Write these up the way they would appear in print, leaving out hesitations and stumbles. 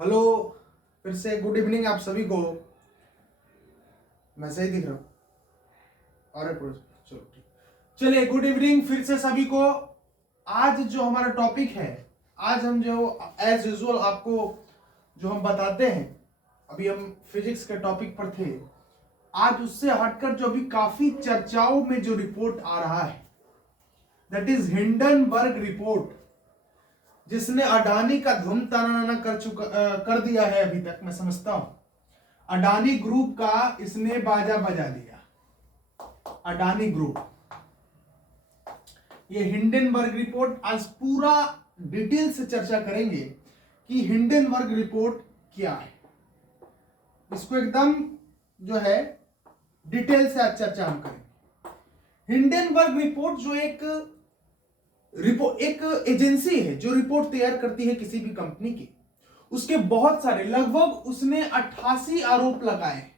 Hello, फिर से good evening आप सभी को। मैं सही दिख रहा हूँ? अरे चलो ठीक। चलिए, गुड इवनिंग फिर से सभी को। आज जो हमारा टॉपिक है, आज हम जो एज यूजुअल आपको जो हम बताते हैं, अभी हम फिजिक्स के टॉपिक पर थे। आज उससे हटकर जो अभी काफी चर्चाओं में जो रिपोर्ट आ रहा है, दैट इज हिंडनबर्ग रिपोर्ट, जिसने अडानी का धूम ताना कर दिया है। अभी तक मैं समझता हूं अडानी ग्रुप का इसने बाजा बजा दिया। अडानी ग्रुप, ये हिंडनबर्ग रिपोर्ट, आज पूरा डिटेल से चर्चा करेंगे कि हिंडनबर्ग रिपोर्ट क्या है। इसको एकदम जो है डिटेल से आज चर्चा हम करेंगे। हिंडनबर्ग रिपोर्ट जो एक एजेंसी है जो रिपोर्ट तैयार करती है किसी भी कंपनी की, उसके बहुत सारे, लगभग उसने 88 आरोप लगाए।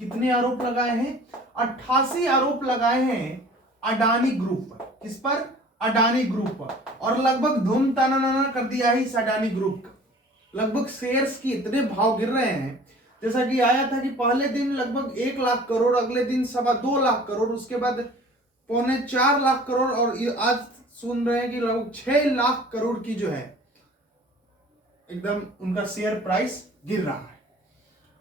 कितने आरोप लगाए हैं? 88 आरोप लगाए हैं अडानी ग्रुप पर। किस पर? अडानी ग्रुप पर। और लगभग धूम ताना कर दिया है इस अडानी ग्रुप का। लगभग शेयर्स की इतने भाव गिर रहे हैं, जैसा कि आया था कि पहले दिन लगभग 1 लाख करोड़, अगले दिन 2.25 लाख करोड़, उसके बाद 3.25 लाख करोड़, और आज सुन रहे हैं कि लगभग 6 लाख करोड़ की जो है एकदम उनका शेयर प्राइस गिर रहा है।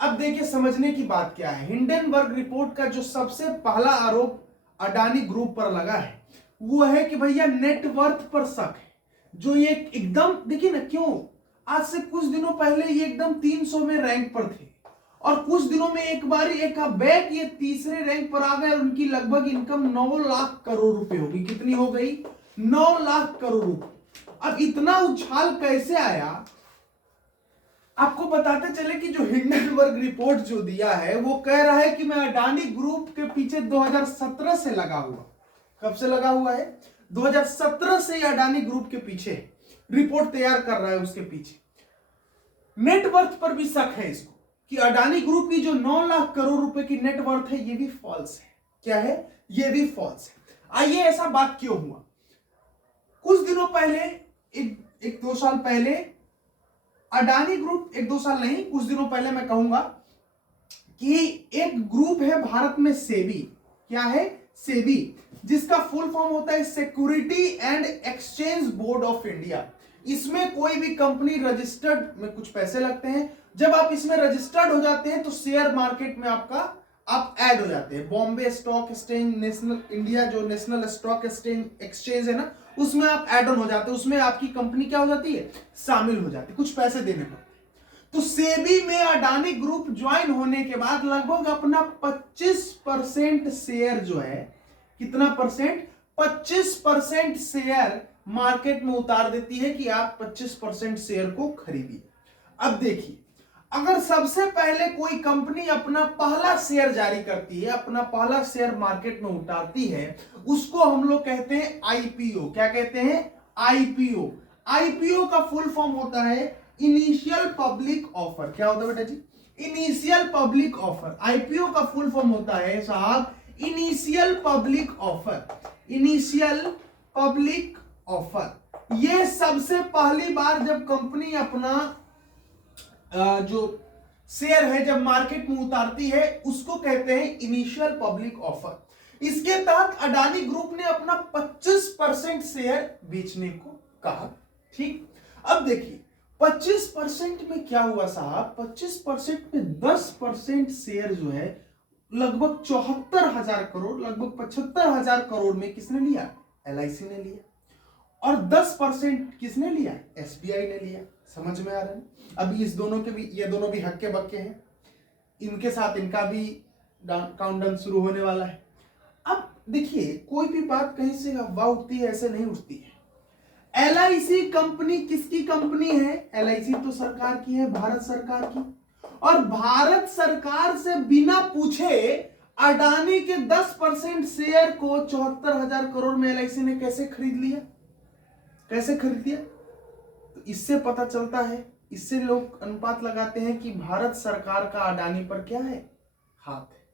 अब देखिए, समझने की बात क्या है। हिंडनबर्ग रिपोर्ट का जो सबसे पहला आरोप अडानी ग्रुप पर लगा है वो है कि भैया नेटवर्थ पर शक है। जो ये एकदम, देखिए ना, क्यों आज से कुछ दिनों पहले ये एकदम 300 में रैंक पर थे, और कुछ दिनों में एक बार एक बैक ये तीसरे रैंक पर आ गए, और उनकी लगभग इनकम 9 लाख करोड़ रुपए होगी। कितनी हो गई? 9 लाख करोड़ रुपए। अब इतना उछाल कैसे आया, आपको बताते चले कि जो हिंडनबर्ग रिपोर्ट जो दिया है वो कह रहा है कि मैं अडानी ग्रुप के पीछे 2017 से लगा हुआ। कब से लगा हुआ है? 2017 से अडानी ग्रुप के पीछे रिपोर्ट तैयार कर रहा है, उसके पीछे। नेटवर्थ पर भी शक है इसको कि अडानी ग्रुप की जो 9 लाख करोड़ रुपए की नेटवर्थ है, ये भी फॉल्स है। क्या है? ये भी फॉल्स है। आइए, ऐसा बात क्यों हुआ? कुछ दिनों पहले, एक 2 साल पहले, अडानी ग्रुप, 1-2 साल नहीं, कुछ दिनों पहले मैं कहूंगा कि एक ग्रुप है भारत में, सेबी। क्या है? सेबी, जिसका फुल फॉर्म होता है security and exchange board of India. इसमें कोई भी कंपनी रजिस्टर्ड में कुछ पैसे लगते हैं। जब आप इसमें रजिस्टर्ड हो जाते हैं तो शेयर मार्केट में आप ऐड हो जाते हैं। Bombay stock exchange, national India जो नेशनल स्टॉक एक्सचेंज है ना, उसमें आप ऐड ऑन हो जाते हैं। उसमें आपकी कंपनी क्या हो जाती है? शामिल हो जाती है, कुछ पैसे देने पड़ते हैं। तो सेबी में अडानी ग्रुप ज्वाइन होने के बाद लगभग अपना 25% शेयर जो है, कितना परसेंट? 25% शेयर मार्केट में उतार देती है कि आप 25% शेयर को खरीदिए। अब देखिए, अगर सबसे पहले कोई कंपनी अपना पहला शेयर जारी करती है, अपना पहला शेयर मार्केट में उतारती है, उसको हम लोग कहते हैं आईपीओ। क्या कहते हैं? आईपीओ। आईपीओ का फुल फॉर्म होता है इनिशियल पब्लिक ऑफर। क्या होता है बेटा जी? Initial public offer. आईपीओ का फुल फॉर्म होता है साहब initial public offer. Initial public offer. ये सबसे पहली बार जब कंपनी अपना जो शेयर है जब मार्केट में उतारती है, उसको कहते हैं इनिशियल पब्लिक ऑफर। इसके तहत अडानी ग्रुप ने अपना 25% शेयर बेचने को कहा। ठीक, अब देखिए 25% में क्या हुआ साहब? 25% में 10% शेयर जो है लगभग 74,000 करोड़, लगभग 75,000 करोड़ में किसने लिया? एलआईसी ने लिया। और 10% किसने लिया? एसबीआई ने लिया। समझ में आ रहा है? अभी इस दोनों के भी, ये दोनों भी हक्के बक्के हैं, इनके साथ इनका भी काउंटडाउन शुरू होने वाला है। अब देखिए, कोई भी बात कहीं से अफवाह उठती है, ऐसे नहीं उठती है। एलआईसी कंपनी किसकी कंपनी है? एलआईसी तो सरकार की है, भारत सरकार की। और भारत सरकार से बिना पूछे अडानी के 10% शेयर को 74,000 करोड़ में एलआईसी ने कैसे खरीद लिया? कैसे खरीद लिया? तो इससे पता चलता है, इससे लोग अनुपात लगाते हैं कि भारत सरकार का अडानी पर क्या है? हाथ है।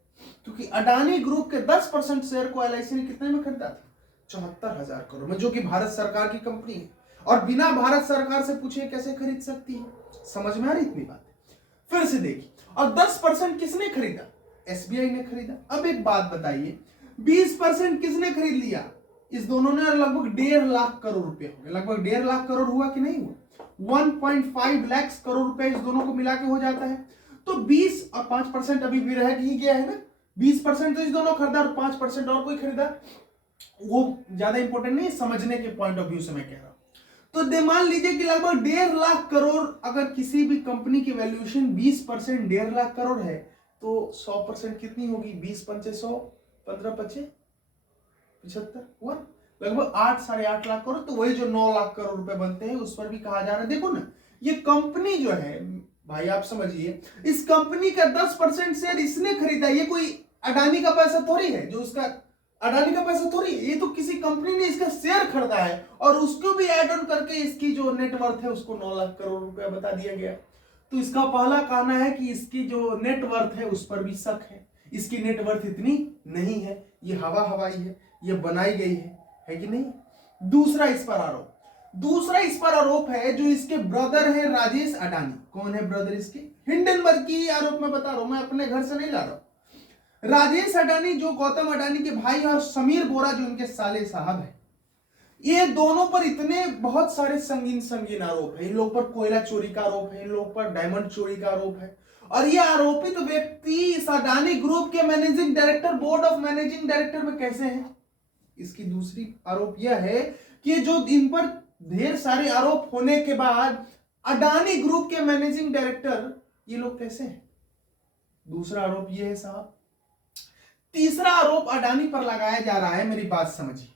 क्योंकि अडानी ग्रुप के 10% शेयर को एलआईसी ने कितने में खरीदा था? 74,000 करोड़ में, जो कि भारत सरकार की कंपनी है। और बिना भारत सरकार से पूछे कैसे खरीद सकती है? समझ में आ रही इतनी बात? फिर से देखिए, और 10% किसने खरीदा? एसबीआई ने खरीदा। अब एक बात बताइए, 20% किसने खरीद लिया? इस दोनों ने लगभग 1.5 लाख करोड़ रुपए हो गए। लगभग 1.5 लाख करोड़ हुआ कि नहीं हुआ? 1.5 लाख करोड़ रुपए इस दोनों को मिला के हो जाता है। तो 20 और 5% अभी भी रह ही गया है ना। 20% तो इस दोनों खरीदा और 5% और कोई खरीदा। वो ज्यादा इंपॉर्टेंट नहीं है, समझने के पॉइंट ऑफ व्यू से मैं कह रहा हूं। तो मान लीजिए कि लगभग 1.5 लाख करोड़, अगर किसी भी कंपनी की वैल्यूएशन 20% 1.5 लाख करोड़ है, तो 100% कितनी होगी? 20 पंचे 100, 15 पचे 75 हुआ, लगभग 8 साढ़े 8 लाख करोड़। तो वही जो 9 लाख करोड़ रुपए बनते हैं, उस पर भी कहा जा रहा है। देखो ना, ये कंपनी जो है भाई, आप समझिए, इस कंपनी का 10% शेयर इसने खरीदा। ये कोई अडानी का पैसा थोड़ी है, जो उसका अडानी का पैसा थोड़ी है, ये तो किसी कंपनी ने इसका शेयर खरीदा है और उसको भी ऐड ऑन करके इसकी जो नेटवर्थ है उसको 9 लाख करोड़ रुपया बता दिया गया। तो इसका पहला कहना है कि इसकी जो नेटवर्थ है उस पर भी शक है। इसकी नेटवर्थ इतनी नहीं है, ये हवाई है, ये बनाई गई है कि नहीं? दूसरा इस पर आरोप है जो इसके ब्रदर है राजेश अडानी। कौन है ब्रदर इसके? हिंडनबर्ग की आरोप मैं बता रहा हूं, मैं अपने घर से नहीं ला रहा हूं। राजेश अडानी जो गौतम अडानी के भाई, और समीर बोरा जो इनके साले साहब है, ये दोनों पर इतने बहुत सारे संगीन आरोप है। इन लोग पर कोयला चोरी का आरोप है, इन लोग पर डायमंड चोरी का आरोप है। और ये आरोपित व्यक्ति इस अडानी ग्रुप के managing director, board of managing director में कैसे हैं? इसकी दूसरी आरोप यह है कि जो इन पर ढेर सारे आरोप होने के बाद अडानी ग्रुप के मैनेजिंग डायरेक्टर ये लोग कैसे हैं? दूसरा आरोप यह है साहब। तीसरा आरोप अडानी पर लगाया जा रहा है, मेरी बात समझिए।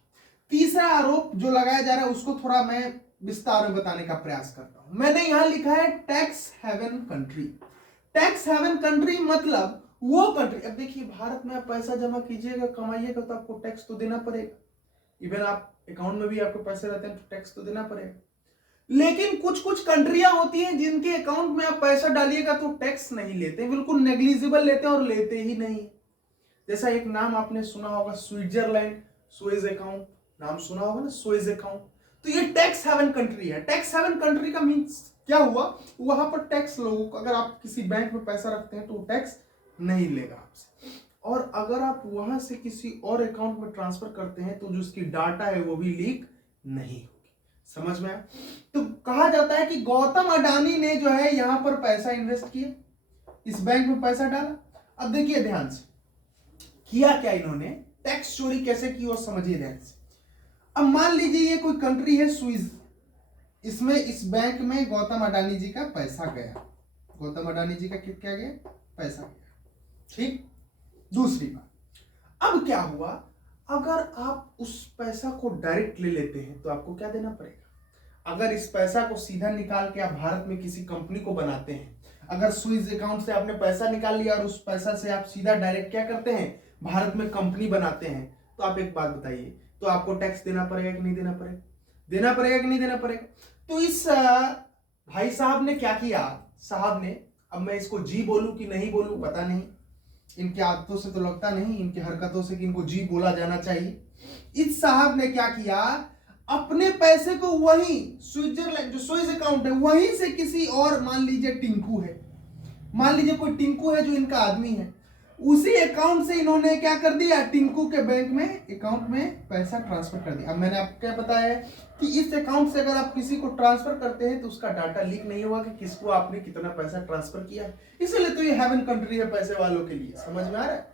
तीसरा आरोप जो लगाया जा रहा है उसको थोड़ा मैं विस्तार में बताने का प्रयास करता हूं। मैंने यहां लिखा है tax haven country. Tax haven country मतलब वो कंट्री, अब देखिए, भारत में आप पैसा जमा कीजिएगा, कमाइएगा, तो आपको टैक्स तो देना पड़ेगा। इवन आप अकाउंट में भी आपके पैसे रहते हैं तो टैक्स तो देना पड़ेगा। लेकिन कुछ कुछ कंट्रियां होती हैं जिनके अकाउंट में आप पैसा डालिएगा तो टैक्स नहीं लेते, बिल्कुल नेग्लिजिबल लेते हैं और लेते ही नहीं। जैसा एक नाम आपने सुना होगा, स्विट्जरलैंड, सुएज अकाउंट, नाम सुना होगा ना, सुएज अकाउंट। तो ये टैक्स हेवन कंट्री है। टैक्स हेवन कंट्री का मीन्स क्या हुआ? वहां पर टैक्स लोगों को, अगर आप किसी बैंक में पैसा रखते हैं तो टैक्स नहीं लेगा आपसे, और अगर आप वहां से किसी और अकाउंट में ट्रांसफर करते हैं तो जो उसकी डाटा है वो भी लीक नहीं होगी। समझ में आया? तो कहा जाता है कि गौतम अडानी ने जो है यहां पर पैसा इन्वेस्ट किया, इस बैंक में पैसा डाला। अब देखिए ध्यान से, किया क्या इन्होंने, टैक्स चोरी कैसे की और समझिए ध्यान से। अब मान लीजिए ये कोई कंट्री है स्विस, इसमें इस बैंक में गौतम अडानी जी का पैसा गया, गौतम अडानी जी का क्या गया? पैसा गया, ठीक। दूसरी बात, अब क्या हुआ, अगर आप उस पैसा को डायरेक्ट ले लेते हैं तो आपको क्या देना पड़ेगा? अगर इस पैसा को सीधा निकाल के आप भारत में किसी कंपनी को बनाते हैं, अगर स्विस अकाउंट से आपने पैसा निकाल लिया और उस पैसा से आप सीधा डायरेक्ट क्या करते हैं, भारत में कंपनी बनाते हैं, तो आप एक बात बताइए, तो आपको टैक्स देना पड़ेगा कि नहीं देना पड़ेगा? देना पड़ेगा कि नहीं देना पड़ेगा? तो इस भाई साहब ने क्या किया, साहब ने, अब मैं इसको जी बोलूं कि नहीं बोलूं पता नहीं, इनकी आदतों से तो लगता नहीं, इनकी हरकतों से कि इनको जी बोला जाना चाहिए। इस साहब ने क्या किया, अपने पैसे को वहीं स्विट्जरलैंड जो स्विस अकाउंट है वहीं से किसी और, मान लीजिए टिंकू है, मान लीजिए कोई टिंकू है जो इनका आदमी है, उसी अकाउंट से इन्होंने क्या कर दिया, टिंकू के बैंक में अकाउंट में पैसा ट्रांसफर कर दिया। अब मैंने आपको क्या बताया है कि इस अकाउंट से अगर आप किसी को ट्रांसफर करते हैं तो उसका डाटा लीक नहीं होगा कि किसको आपने कितना पैसा ट्रांसफर किया है। इसलिए तो ये हेवन कंट्री है पैसे वालों के लिए। समझ में आ रहा है?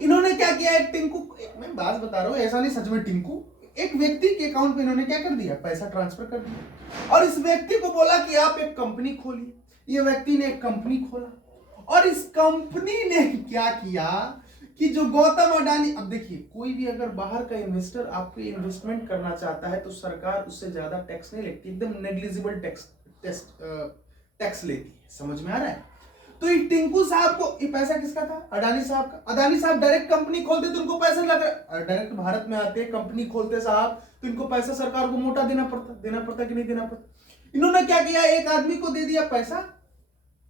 इन्होंने क्या किया, एक टिंकू, मैं बात बता रहा हूं, ऐसा नहीं सच में टिंकू, एक व्यक्ति के अकाउंट में इन्होंने क्या कर दिया, पैसा ट्रांसफर कर दिया, और इस व्यक्ति को बोला कि आप एक कंपनी खोलिए। ये व्यक्ति ने एक कंपनी खोला, और इस कंपनी ने क्या किया कि जो गौतम अडानी, अब देखिए, कोई भी अगर बाहर का इन्वेस्टर आपके इन्वेस्टमेंट करना चाहता है तो सरकार उससे ज्यादा टैक्स नहीं लेती, एकदम नेग्लिजिबल टैक्स लेती है। समझ में आ रहा है? तो ये टिंकू साहब को, ये पैसा किसका था, अडानी साहब का। अडानी साहब डायरेक्ट कंपनी खोलते तो उनको पैसा लग रहा, डायरेक्ट भारत में आते कंपनी खोलते साहब तो इनको पैसा सरकार को मोटा देना पड़ता कि नहीं देना पड़ता। इन्होंने क्या किया, एक आदमी को दे दिया पैसा,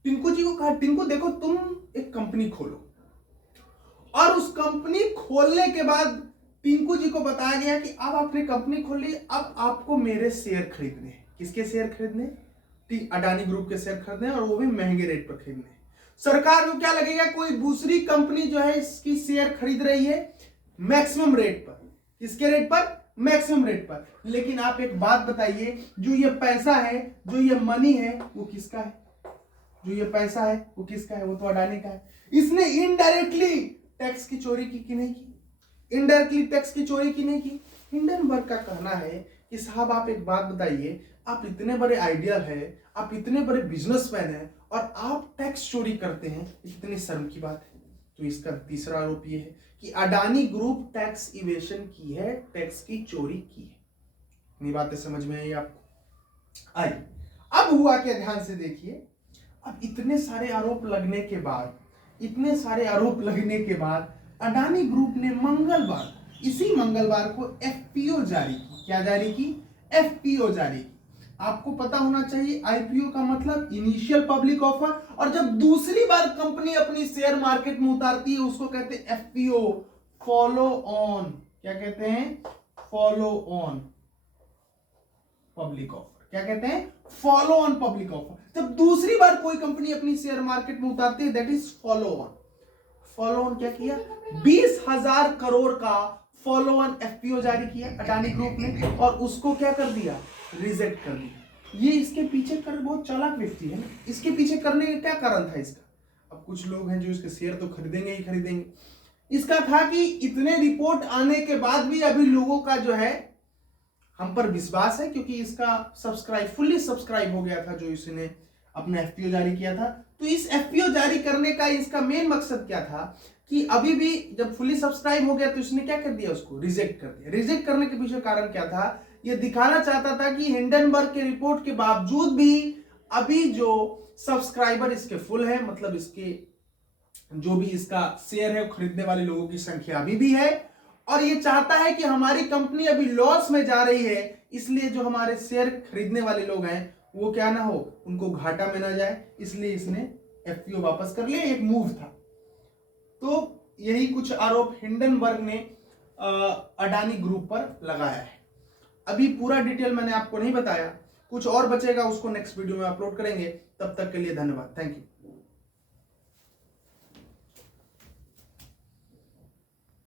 टिंकू जी को कहा, टिंकू देखो तुम एक कंपनी खोलो, और उस कंपनी खोलने के बाद टिंकू जी को बताया गया कि अब आपने कंपनी खोली, अब आपको मेरे शेयर खरीदने हैं। किसके शेयर खरीदने? अडानी ग्रुप के शेयर खरीदने हैं, और वो भी महंगे रेट पर खरीदने हैं। सरकार को क्या लगेगा, कोई दूसरी कंपनी जो है इसकी शेयर खरीद रही है मैक्सिमम रेट पर। किसके रेट पर? मैक्सिमम रेट पर। लेकिन आप एक बात बताइए, जो ये पैसा है, जो ये मनी है, वो किसका है? जो ये पैसा है वो किसका है? वो तो अडानी का है। इसने इनडायरेक्टली टैक्स की चोरी की कि नहीं की? इनडायरेक्टली टैक्स की चोरी की नहीं की? हिंडनबर्ग का कहना है कि साहब आप एक बात बताइए, आप इतने बड़े आइडियल है, आप इतने बड़े बिजनेसमैन हैं, और आप टैक्स चोरी करते हैं, कितनी शर्म की बात है। तो इसका तीसरा आरोप यह है कि अडानी ग्रुप टैक्स इवेशन की है, टैक्स की चोरी की है। इतनी बातें समझ में आई आपको? आई। अब हुआ क्या, ध्यान से देखिए। अब इतने सारे आरोप लगने के बाद, इतने सारे आरोप लगने के बाद अडानी ग्रुप ने मंगलवार, इसी मंगलवार को एफपीओ जारी की। क्या जारी की? एफपीओ जारी की। आपको पता होना चाहिए आईपीओ का मतलब इनिशियल पब्लिक ऑफर, और जब दूसरी बार कंपनी अपनी शेयर मार्केट में उतारती है उसको कहते हैं एफपीओ, फॉलो ऑन। क्या कहते हैं? Follow on public offer. क्या कहते हैं? Follow on public offer. जब दूसरी बार कोई कंपनी अपनी शेयर मार्केट में उतारती है, that is follow on. Follow on क्या किया? 20,000 करोड़ का फॉलो ऑन एफपीओ जारी किया अडानी ग्रुप ने, और उसको क्या कर दिया? रिजेक्ट कर दिया। ये इसके पीछे कर बहुत चालाक व्यक्ति है ना, इसके पीछे करने का क्या कारण था इसका? अब कुछ लोग हैं जो इसके शेयर तो खरीदेंगे ही खरीदेंगे। इसका था कि इतने रिपोर्ट आने के बाद भी अभी लोगों का जो है हम पर विश्वास है, क्योंकि इसका फुल्ली सब्सक्राइब हो गया था जो इसने अपना एफपीओ जारी किया था। तो इस एफपीओ जारी करने का इसका मेन मकसद क्या था कि अभी भी जब फुल्ली सब्सक्राइब हो गया तो इसने क्या कर दिया? उसको रिजेक्ट कर दिया। रिजेक्ट करने के पीछे कारण क्या था? यह दिखाना चाहता था कि हिंडनबर्ग के रिपोर्ट के बावजूद भी अभी जो सब्सक्राइबर इसके फुल है, मतलब इसके जो भी इसका शेयर है खरीदने वाले लोगों की संख्या अभी भी है, और ये चाहता है कि हमारी कंपनी अभी लॉस में जा रही है, इसलिए जो हमारे शेयर खरीदने वाले लोग हैं वो क्या ना हो, उनको घाटा में ना जाए, इसलिए इसने एफपीओ वापस कर लिया। एक मूव था। तो यही कुछ आरोप हिंडनबर्ग ने अडानी ग्रुप पर लगाया है। अभी पूरा डिटेल मैंने आपको नहीं बताया, कुछ और बचेगा, उसको नेक्स्ट वीडियो में अपलोड करेंगे। तब तक के लिए धन्यवाद। Thank you.